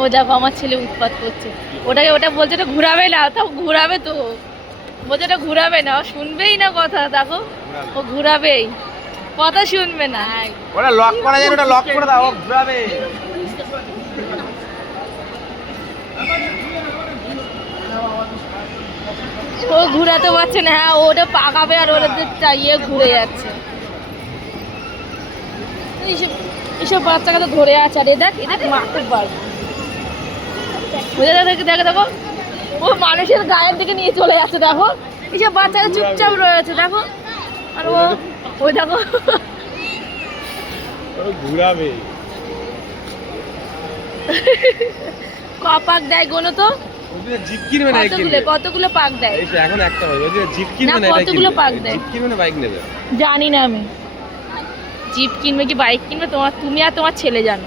ও দেখো আমার ছেলে উৎপাত করছে, ওটা বলছে ওটা ঘুরাবে না, তাও ঘুরাবে তো, বলছে ওটা ঘুরাবে না, ও শুনবেই না কথা, দেখো ও ঘুরাবেই, কথা শুনবে না। ওটা লক করা যায়, ওটা লক করে দাও, ও ঘুরাবে। ও ঘুরাতে পারছে না, হ্যাঁ ওটা পাকাবে আর ওটা চাইয়ে ঘুরে যাচ্ছে। এইসব বাচ্চাকে তো ধরে আছে, আর এদের মা খুব ভালো, বুঝে দেখো দেখো ও মানুষের গায়ের দিকে নিয়ে চলে যাচ্ছে, দেখো এইসব বাচ্চারা চুপচাপ রয়েছে, দেখো আর ও ওই দেখো ঘুরাবে। পাক দেয় গোনো তো, জিপ কিনবে না, কতগুলো পাক দেয়, এখন একটা জিপ কিনবে না, কতগুলো পাক দেয়, জিপ কিনবে না বাইক নেবে, জানি না আমি, জিপ কিনবে কি বাইক কিনবে তুমি আর তোমার ছেলে জানো।